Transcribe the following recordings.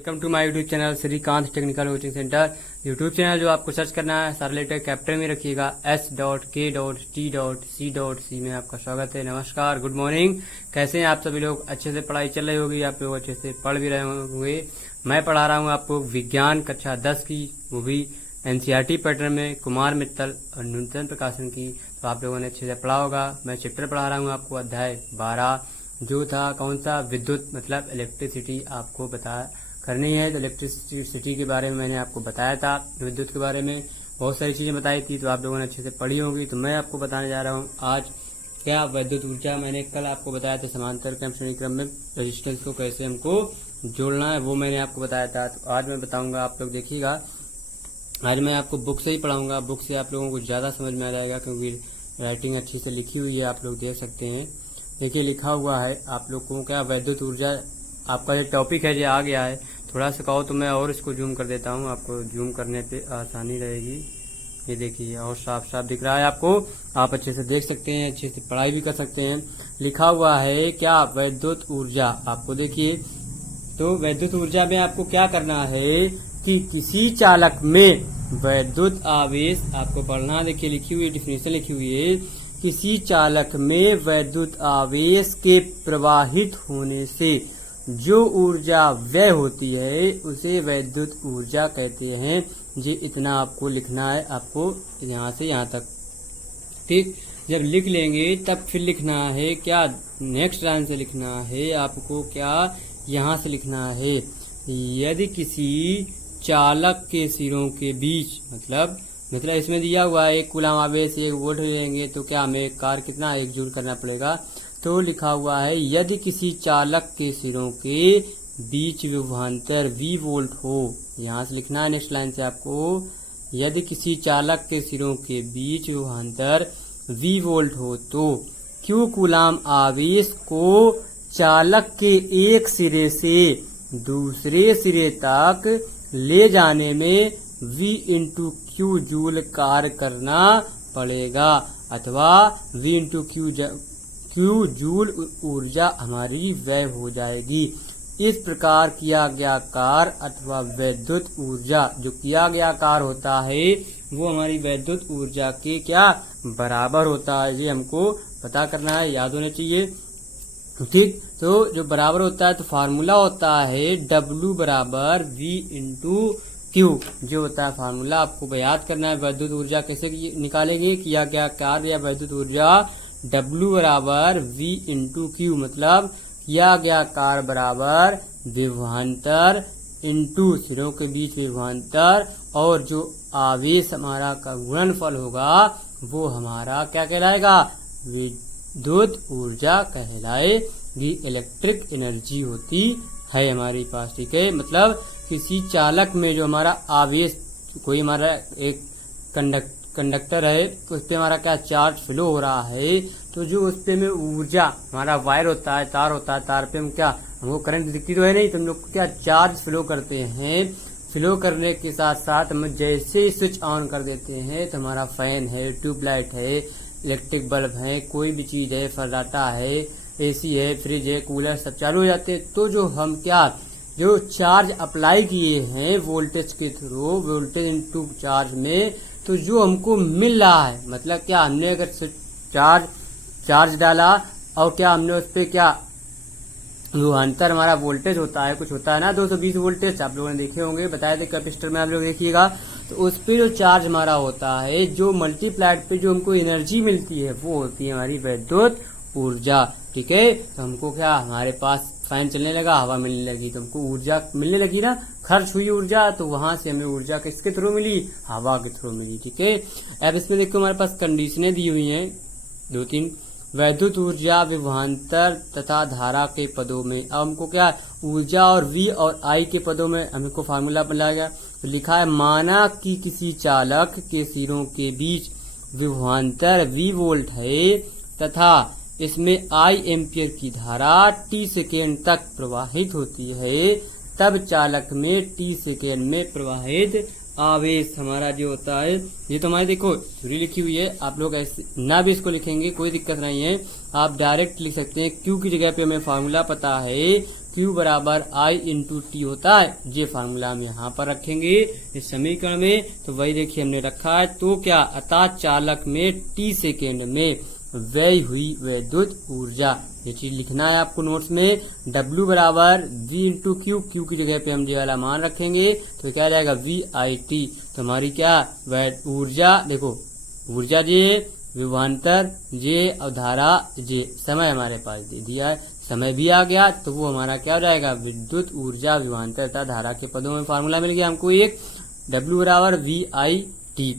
Welcome to my YouTube channel Shrikant technical coaching centre. YouTube channel जो आपको search करना है सारे लेटर कैपिटल में रखिएगा S.K.T.C.C में आपका स्वागत है। नमस्कार, गुड मॉर्निंग। कैसे हैं आप सभी लोग? अच्छे से पढ़ाई चल रही होगी, आप लोग अच्छे से पढ़ भी रहे होंगे। मैं पढ़ा रहा हूँ आपको विज्ञान कक्षा 10 की, वो भी NCERT पैटर्न में, कुमार मित्तल और न्यूनतम प्रकाशन की। तो आप लोगों ने अच्छे से पढ़ा होगा। मैं चैप्टर पढ़ा रहा हूँ आपको अध्याय 12, जो था कौन सा, विद्युत मतलब इलेक्ट्रिसिटी आपको बता करनी है। तो इलेक्ट्रिसिटी के बारे में मैंने आपको बताया था, विद्युत के बारे में बहुत सारी चीजें बताई थी, तो आप लोगों ने अच्छे से पढ़ी होगी। तो मैं आपको बताने जा रहा हूँ आज क्या विद्युत ऊर्जा। मैंने कल आपको बताया था समांतर क्रम श्रेणी क्रम में रेजिस्टेंस को कैसे हमको जोड़ना है, वो मैंने आपको बताया था। तो आज मैं बताऊंगा, आप लोग देखिएगा। आज मैं आपको बुक से ही पढ़ाऊंगा, बुक से आप लोगों को ज्यादा समझ में आ जाएगा, क्योंकि राइटिंग अच्छी से लिखी हुई है, आप लोग देख सकते हैं। देखिए लिखा हुआ है आप लोग को क्या, विद्युत ऊर्जा आपका जो टॉपिक है जो आ गया है। थोड़ा सा कहो तो मैं और इसको जूम कर देता हूँ, आपको जूम करने पे आसानी रहेगी। ये देखिए और साफ साफ दिख रहा है आपको, आप अच्छे से देख सकते हैं, अच्छे से पढ़ाई भी कर सकते हैं। लिखा हुआ है क्या, विद्युत ऊर्जा। आपको देखिए, तो विद्युत ऊर्जा में आपको क्या करना है कि किसी चालक में विद्युत आवेश आपको पढ़ना। देखिए लिखी हुई डिफिनेशन लिखी हुई है, किसी चालक में विद्युत आवेश के प्रवाहित होने से जो ऊर्जा व्यय होती है उसे विद्युत ऊर्जा कहते हैं। जी इतना आपको लिखना है, आपको यहाँ से यहाँ तक, ठीक। जब लिख लेंगे तब फिर लिखना है क्या, नेक्स्ट लाइन से लिखना है आपको क्या, यहाँ से लिखना है, यदि किसी चालक के सिरों के बीच, मतलब इसमें दिया हुआ है 1 कूलम आवेश 1 वोल्ट लेंगे तो क्या हमें कार्य कितना 1 जूल करना पड़ेगा। तो लिखा हुआ है यदि किसी चालक के सिरों के बीच विभवांतर V वोल्ट हो, यहाँ से लिखना है नेक्स्ट लाइन से आपको, यदि किसी चालक के सिरों के बीच विभवांतर V वोल्ट हो तो Q कूलम आवेश को चालक के एक सिरे से दूसरे सिरे तक ले जाने में V इंटू Q जूल कार्य करना पड़ेगा, अथवा V इंटू Q जूल ऊर्जा हमारी व्यय हो जाएगी। इस प्रकार किया गया कार्य अथवा विद्युत ऊर्जा, जो किया गया कार्य होता है वो हमारी विद्युत ऊर्जा के क्या बराबर होता है। ये हमको पता करना है, याद होना चाहिए, ठीक। तो जो बराबर होता है तो फार्मूला होता है W बराबर V इंटू Q, जो होता है फार्मूला आपको याद करना है। विद्युत ऊर्जा कैसे निकालेंगे, किया गया कार्य या विद्युत ऊर्जा W बराबर V इंटू Q, मतलब किया गया कार्य बराबर विभवांतर इंटू सिरों के बीच विभवांतर, और जो आवेश हमारा का गुणनफल होगा वो हमारा क्या कहलाएगा, विद्युत ऊर्जा कहलाएगी। इलेक्ट्रिक एनर्जी होती है हमारे पास, ठीक है। मतलब किसी चालक में जो हमारा आवेश, कोई हमारा एक कंडक्टर है, उस पे हमारा क्या चार्ज फ्लो हो रहा है, तो जो उस पे में ऊर्जा, हमारा वायर होता है, तार होता है, तार पे हम क्या, हमको करंट दिखती तो है नहीं, तो हम लोग क्या चार्ज फ्लो करते हैं। फ्लो करने के साथ साथ हम जैसे स्विच ऑन कर देते हैं तो हमारा फैन है, ट्यूबलाइट है, इलेक्ट्रिक बल्ब है, कोई भी चीज है, फर्राटा है, AC है, फ्रिज है, कूलर, सब चालू हो जाते हैं। तो जो हम क्या, जो चार्ज अप्लाई किए हैं वोल्टेज के थ्रू, वोल्टेज इनटू चार्ज में, तो जो हमको मिल रहा है, मतलब क्या हमने अगर चार्ज डाला और क्या हमने उस पे क्या विभवांतर हमारा वोल्टेज होता है, कुछ होता है ना 220 वोल्टेज, आप लोगों ने देखे होंगे, बताए थे कैपेसिटर में, आप लोग देखिएगा। तो उस पे जो चार्ज हमारा होता है, जो मल्टीप्लाइड पे जो हमको एनर्जी मिलती है वो होती है हमारी विद्युत ऊर्जा, ठीक है। तो हमको क्या, हमारे पास फैन चलने लगा, हवा मिलने लगी, तो हमको ऊर्जा मिलने लगी ना, खर्च हुई ऊर्जा, तो वहां से हमें ऊर्जा किसके थ्रू मिली, हवा के थ्रू मिली, ठीक है। अब इसमें देखो हमारे पास कंडीशनें दी हुई हैं 2-3, विद्युत ऊर्जा विभवांतर तथा धारा के पदों में। अब हमको क्या, ऊर्जा और V और I के पदों में हमको फार्मूला बनाया गया। तो लिखा है, माना कि किसी चालक के सिरों के बीच विभवांतर V वोल्ट है तथा इसमें I एम्पियर की धारा T सेकेंड तक प्रवाहित होती है, तब चालक में T सेकेंड में प्रवाहित आवेश हमारा जो होता है, ये तो हमारी देखो थ्योरी लिखी हुई है, आप लोग ऐसे ना भी इसको लिखेंगे कोई दिक्कत नहीं है, आप डायरेक्ट लिख सकते हैं। क्यू की जगह पे हमें फार्मूला पता है Q बराबर I इंटू टी होता है। ये फार्मूला हम यहाँ पर रखेंगे इस समीकरण में, तो वही देखिए हमने रखा है। तो क्या, अतः चालक में t सेकेंड में व्यय हुई विद्युत ऊर्जा, ये चीज लिखना है आपको नोट्स में। W बराबर V इंटू क्यू, क्यू की जगह पे हम ये वाला मान रखेंगे, तो क्या आ जाएगा VIT। तो हमारी क्या ऊर्जा, देखो ऊर्जा जे, विभवांतर जे और धारा जे, समय हमारे पास दे दिया है, समय भी आ गया, तो वो हमारा क्या हो जाएगा, विद्युत ऊर्जा विभवांतर तथा धारा के पदों में फार्मूला मिल गया हमको एक। W बराबर VIT।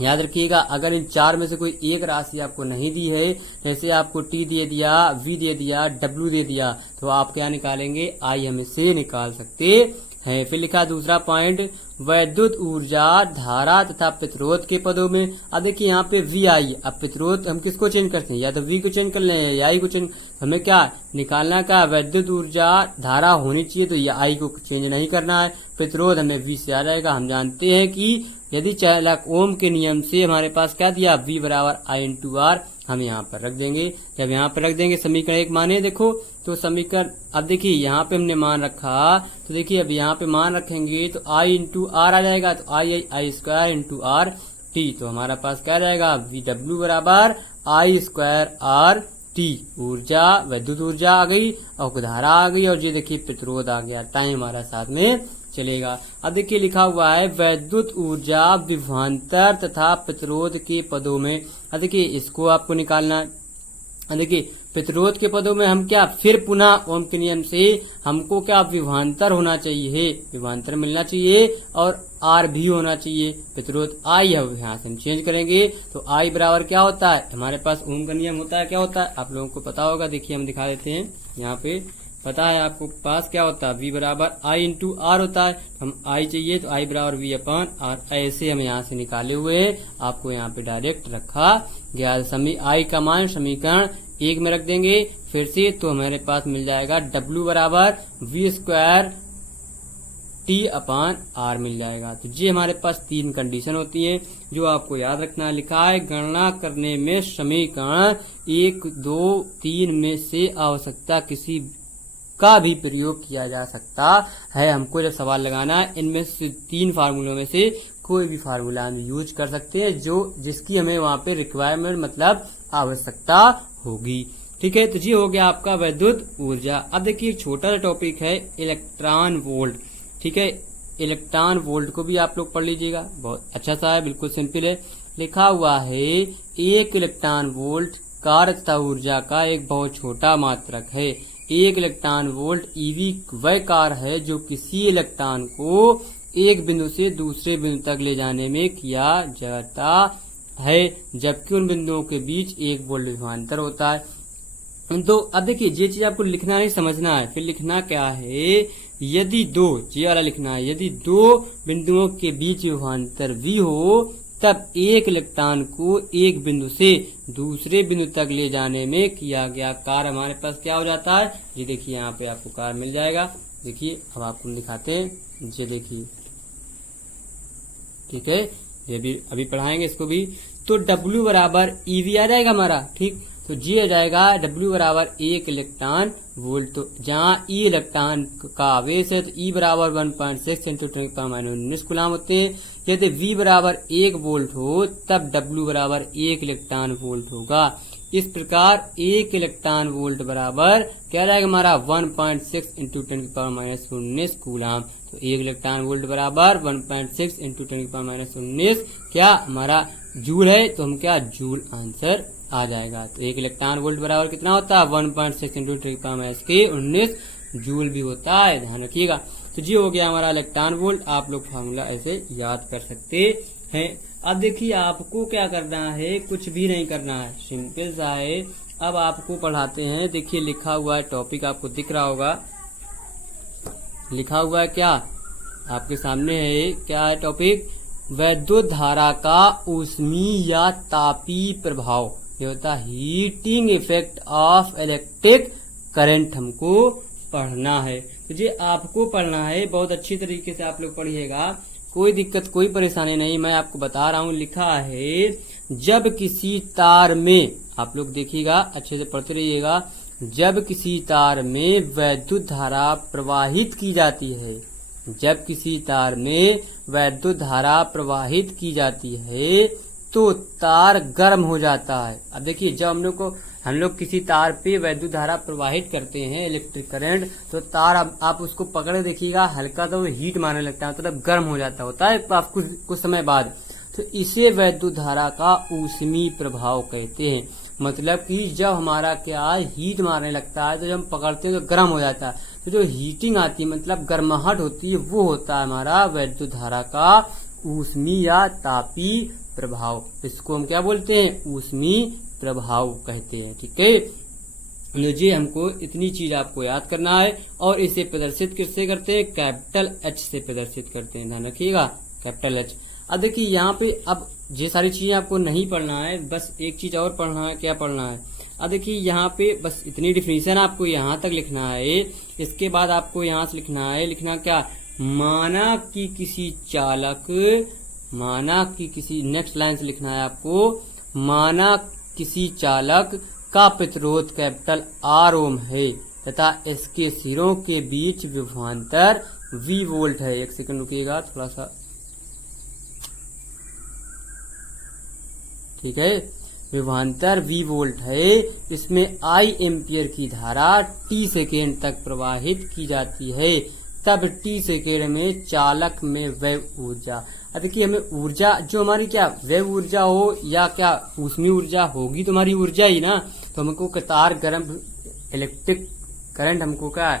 याद रखिएगा, अगर इन चार में से कोई एक राशि आपको नहीं दी है, जैसे आपको T दे दिया, V दे दिया, W दे दिया, तो आप क्या निकालेंगे, I हम इसे निकाल सकते हैं। फिर लिखा दूसरा पॉइंट, वैद्युत ऊर्जा धारा तथा प्रतिरोध के पदों में। अब देखिए यहाँ पे VI, अब प्रतिरोध हम किसको चेंज करते हैं, या तो V को चेंज कर लें या I को चेंज, हमें क्या निकालना का, वैद्युत ऊर्जा धारा होनी चाहिए, तो ये I को चेंज नहीं करना है, प्रतिरोध हमें V से आ जाएगा। हम जानते हैं कि यदि चालक ओम के नियम से हमारे पास क्या दिया, V बराबर I इंटू R, हम यहाँ पर रख देंगे। जब यहाँ पर रख देंगे समीकरण एक माने, देखो तो समीकरण, अब देखिए यहाँ पे हमने मान रखा, तो देखिए अब यहाँ पे मान रखेंगे तो I इंटू आर आ जाएगा, तो I square into R T, तो हमारा पास क्या जाएगा, W बराबर I स्क्वायर आर टी। ऊर्जा, वैद्युत ऊर्जा आ गई और धारा आ गई, और ये देखिए प्रतिरोध आ गया, टाइम हमारा साथ में चलेगा। अब देखिए लिखा हुआ है वैद्युत ऊर्जा विभवांतर तथा प्रतिरोध के पदों में। अब देखिए इसको आपको निकालना। अब देखिए प्रतिरोध के पदों में हम क्या, फिर पुनः ओम के नियम से हमको क्या विभवांतर होना चाहिए, विभवांतर मिलना चाहिए और आर भी होना चाहिए। प्रतिरोध आई है, यहाँ से हम चेंज करेंगे, तो आई बराबर क्या होता है, हमारे पास ओम का नियम होता है, क्या होता है आप लोगों को पता होगा, देखिए हम दिखा देते हैं, यहाँ पे पता है आपको पास क्या होता है, V बराबर आई इंटू आर होता है। हम आई चाहिए तो आई बराबर V अपन आर, ऐसे हम यहाँ से निकाले हुए हैं, आपको यहाँ पे डायरेक्ट रखा गया। आई का मान समीकरण एक में रख देंगे फिर से, तो हमारे पास मिल जाएगा W बराबर V स्क्वायर T अपान R मिल जाएगा। तो ये हमारे पास तीन कंडीशन होती है जो आपको याद रखना है। लिखा है गणना करने में समीकरण 1, 2, 3 में से आवश्यकता किसी का भी प्रयोग किया जा सकता है। हमको जब सवाल लगाना है, इनमें से तीन फार्मूलों में से कोई भी फार्मूला हम यूज कर सकते हैं जो जिसकी हमें वहां पे रिक्वायरमेंट मतलब आवश्यकता होगी। ठीक है, तो ये हो गया आपका वैद्युत ऊर्जा। अब देखिए एक छोटा सा टॉपिक है इलेक्ट्रॉन वोल्ट। ठीक है, इलेक्ट्रॉन वोल्ट को भी आप लोग पढ़ लीजिएगा, बहुत अच्छा सा है, बिल्कुल सिंपल है। लिखा हुआ है एक इलेक्ट्रॉन वोल्ट कार्य तथा ऊर्जा का एक बहुत छोटा मात्रक है। एक इलेक्ट्रॉन वोल्ट ईवी वह कार्य है जो किसी इलेक्ट्रॉन को एक बिंदु से दूसरे बिंदु तक ले जाने में किया जाता है, जबकि उन बिंदुओं के बीच 1 वोल्ट विभवांतर होता है। तो अब देखिए ये चीज आपको लिखना नहीं, समझना है। फिर लिखना क्या है, यदि दो, ये वाला लिखना है, यदि दो बिंदुओं के बीच विभवांतर V हो, तब एक इलेक्ट्रॉन को एक बिंदु से दूसरे बिंदु तक ले जाने में किया गया कार्य हमारे पास क्या हो जाता है। ये देखिए यहाँ पे आपको कार्य मिल जाएगा। देखिए अब आपको दिखाते हैं, ये देखिए, ठीक है, ये भी अभी पढ़ाएंगे इसको भी। तो W बराबर EV आ जाएगा हमारा, ठीक, तो जी आ जाएगा W बराबर 1 इलेक्ट्रॉन वोल्ट। तो जहाँ E इलेक्ट्रॉन का आवेश है तो E बराबर 1.6 इंटू 10⁻19 कूलम होते हैं। यदि V बराबर 1 वोल्ट हो तब W बराबर 1 इलेक्ट्रॉन वोल्ट होगा। इस प्रकार 1 इलेक्ट्रॉन वोल्ट बराबर क्या रहेगा हमारा 1.6 इंटू 10⁻19 कूलम। तो 1 इलेक्ट्रॉन वोल्ट बराबर 1.6 इंटू 10⁻19 क्या हमारा जूल है, तो हम क्या जूल आंसर आ जाएगा। तो 1 इलेक्ट्रॉन वोल्ट बराबर कितना होता है 1.6 इंटू 10⁻19 जूल भी होता है, ध्यान रखिएगा। तो जी हो गया हमारा इलेक्ट्रॉन वोल्ट। आप लोग फार्मूला ऐसे याद कर सकते हैं। अब देखिए आपको क्या करना है, कुछ भी नहीं करना है, सिंपल सा है। अब आपको पढ़ाते हैं, देखिए लिखा हुआ है टॉपिक आपको दिख रहा होगा, लिखा हुआ है क्या आपके सामने है, क्या है टॉपिक, वैद्युत धारा का ऊष्मीय या तापीय प्रभाव, ये होता है heating effect of electric current, हमको पढ़ना है। तो ये आपको पढ़ना है, बहुत अच्छी तरीके से आप लोग पढ़िएगा, कोई दिक्कत कोई परेशानी नहीं, मैं आपको बता रहा हूँ। लिखा है जब किसी तार में, आप लोग देखिएगा अच्छे से पढ़ते रहिएगा, जब किसी तार में वैद्युत धारा प्रवाहित की जाती है, जब किसी तार में वैद्युत धारा प्रवाहित की जाती है तो तार गर्म हो जाता है। अब देखिए, जब हम लोग किसी तार पे वैद्युत धारा प्रवाहित करते हैं, इलेक्ट्रिक करंट, तो तार आप उसको पकड़े देखिएगा, हल्का तो हीट मारने लगता है, मतलब गर्म हो जाता होता है आप कुछ समय बाद। तो इसे वैद्युत धारा का ऊष्मीय प्रभाव कहते हैं। मतलब कि जब हमारा क्या हीट मारने लगता है तो जब हम पकड़ते हैं तो गर्म हो जाता है, तो जो हीटिंग आती है मतलब गर्माहट होती है, वो होता है हमारा वैद्युत धारा का ऊष्मीय या तापीय प्रभाव। इसको हम क्या बोलते हैं? ऊष्मीय प्रभाव कहते हैं। ठीक है, जी हमको इतनी चीज आपको याद करना है। और इसे प्रदर्शित किससे करते हैं? कैपिटल एच से प्रदर्शित करते हैं, ध्यान रखिएगा, कैपिटल एच। अब देखिए यहाँ पे, अब ये सारी चीजें आपको नहीं पढ़ना है, बस एक चीज और पढ़ना है। क्या पढ़ना है? अब देखिए यहाँ पे बस इतनी डिफिनीशन आपको यहाँ तक लिखना है। इसके बाद आपको यहाँ से लिखना क्या? माना कि किसी चालक, माना कि किसी, नेक्स्ट लाइन से लिखना है आपको, माना किसी चालक का प्रतिरोध कैपिटल R ओम है तथा इसके सिरों के बीच विभवांतर V वोल्ट है। एक सेकंड रुकिएगा थोड़ा सा, ठीक है, विभवांतर V वोल्ट है। इसमें I एम्पियर की धारा T सेकेंड तक प्रवाहित की जाती है, तब T सेकेंड में चालक में वैव ऊर्जा। अब देखिए, हमें ऊर्जा जो हमारी क्या वैव ऊर्जा हो या क्या ऊष्मीय ऊर्जा होगी, तो हमारी ऊर्जा ही ना। तो हमको तार गर्म, इलेक्ट्रिक करंट हमको क्या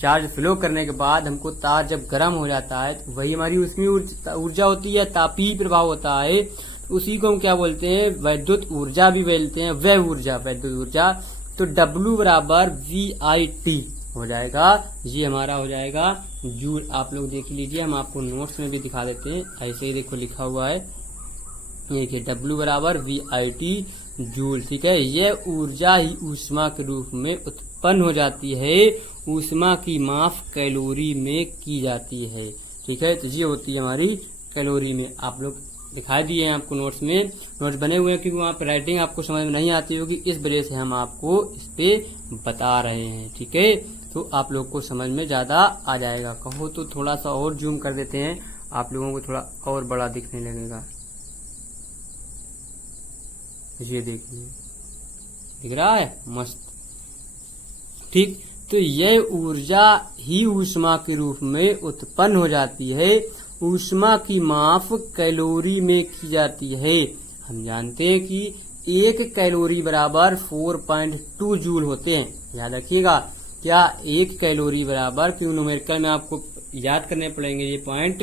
चार्ज फ्लो करने के बाद हमको तार जब गर्म हो जाता है तो वही हमारी ऊष्मीय ऊर्जा होती है, तापीय प्रभाव होता है। उसी को हम क्या बोलते हैं? वैद्युत ऊर्जा भी बोलते हैं, वैव ऊर्जा, वैद्युत ऊर्जा। तो W बराबर VIT हो जाएगा, ये हमारा हो जाएगा जूल। आप लोग देख लीजिए, हम आपको नोट्स में भी दिखा देते हैं, ऐसे ही देखो लिखा हुआ है, देखिए W बराबर VIT जूल। ठीक है, यह ऊर्जा ही ऊष्मा के रूप में उत्पन्न हो जाती है, ऊष्मा की माप कैलोरी में की जाती है। ठीक है, तो ये होती है हमारी कैलोरी में। आप लोग दिखाई दिए हैं आपको नोट्स में, नोट्स बने हुए हैं, क्योंकि वहाँ पर राइटिंग आपको समझ में नहीं आती होगी, इस वजह से हम आपको इस पे बता रहे हैं। ठीक है, तो आप लोग को समझ में ज्यादा आ जाएगा। कहो तो थोड़ा सा और जूम कर देते हैं, आप लोगों को थोड़ा और बड़ा दिखने लगेगा। ये देखिए, दिख रहा है? मस्त। ठीक, तो यह ऊर्जा ही ऊष्मा के रूप में उत्पन्न हो जाती है, ऊष्मा की माप कैलोरी में की जाती है। हम जानते हैं कि 1 कैलोरी बराबर 4.2 जूल होते हैं, याद रखिएगा। क्या 1 कैलोरी बराबर, क्यों न्यूमेरिकल में आपको याद करने पड़ेंगे ये पॉइंट,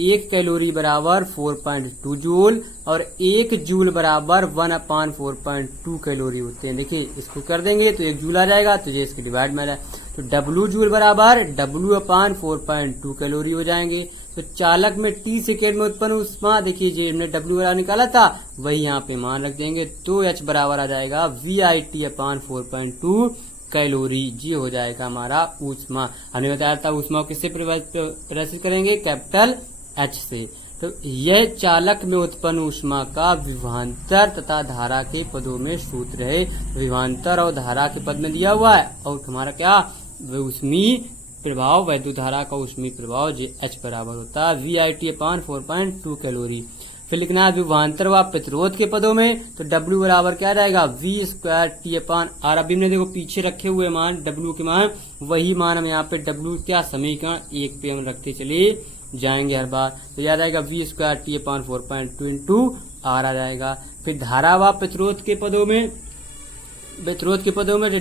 1 कैलोरी बराबर 4.2 जूल और 1 जूल बराबर 1/4.2 कैलोरी होते हैं। देखिए, इसको कर देंगे तो 1 जूल आ जाएगा, तो ये इसके डिवाइड में आ जाए, तो W जूल बराबर W/4.2 कैलोरी हो जाएंगे। तो चालक में T सेकेंड में उत्पन्न ऊष्मा, देखिए जो हमने W बराबर निकाला था वही यहाँ पे मान रख देंगे, तो H बराबर आ जाएगा VIT/4.2 कैलोरी। जी हो जाएगा हमारा ऊष्मा। हमने बताया था ऊष्मा को किससे प्रदर्शित करेंगे? कैपिटल H से। तो यह चालक में उत्पन्न ऊष्मा का विभवांतर तथा धारा के पदों में सूत्र है। विभवांतर और धारा के पद में दिया हुआ है, और हमारा क्या ऊष्मीय प्रभाव, वैद्युत धारा का ऊष्मीय प्रभाव जे H बराबर होता है VIT/4.2 कैलोरी। फिर लिखना है विभवांतर व प्रतिरोध के पदों में, तो W बराबर क्या रहेगा? V²T/R। अभी हमने देखो पीछे रखे हुए मान W के मान, वही मान हम यहाँ पे W क्या समीकरण 1 पे हम रखते चले जाएंगे हर बार, तो याद आएगा V²T/4.2 इंटू R आ जाएगा। फिर धारा व प्रतिरोध के पदों में,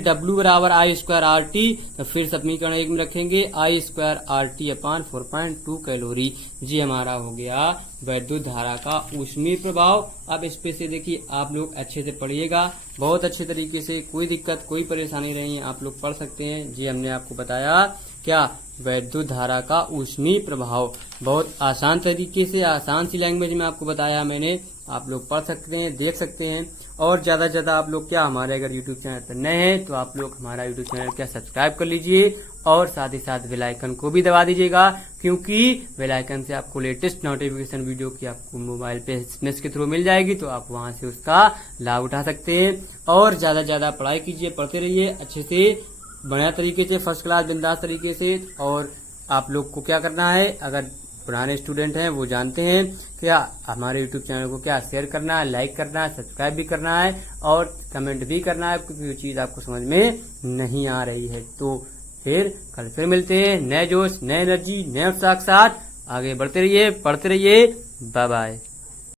W बराबर I²RT, तो फिर समीकरण 1 में रखेंगे I²RT/4.2 कैलोरी। जी हमारा हो गया वैद्युत धारा का ऊष्मीय प्रभाव। अब इस पे से देखिए आप लोग अच्छे से पढ़िएगा, बहुत अच्छे तरीके से, कोई दिक्कत कोई परेशानी नहीं है, आप लोग पढ़ सकते हैं। जी हमने आपको बताया क्या वैद्युत धारा का ऊष्मीय प्रभाव, बहुत आसान तरीके से, आसान सी लैंग्वेज में आपको बताया मैंने। आप लोग पढ़ सकते हैं, देख सकते हैं। और ज्यादा से ज्यादा आप लोग क्या, हमारे अगर यूट्यूब चैनल पर नए हैं तो आप लोग हमारा यूट्यूब चैनल क्या सब्सक्राइब कर लीजिए और साथ ही साथ बेल आइकन को भी दबा दीजिएगा, क्योंकि बेल आइकन से आपको लेटेस्ट नोटिफिकेशन वीडियो की आपको मोबाइल पे एसएमएस के थ्रू मिल जाएगी, तो आप वहां से उसका लाभ उठा सकते हैं। और ज्यादा से ज्यादा पढ़ाई कीजिए, पढ़ते रहिए अच्छे से, बढ़िया तरीके से, फर्स्ट क्लास बिंदास तरीके से। और आप लोग को क्या करना है, अगर पुराने स्टूडेंट हैं वो जानते हैं क्या हमारे यूट्यूब चैनल को क्या शेयर करना है, लाइक करना है, सब्सक्राइब भी करना है और कमेंट भी करना है, क्योंकि वो चीज आपको समझ में नहीं आ रही है। तो फिर कल फिर मिलते हैं नए जोश, नए एनर्जी, नए उत्साह के साथ। आगे बढ़ते रहिए, पढ़ते रहिए। Bye bye.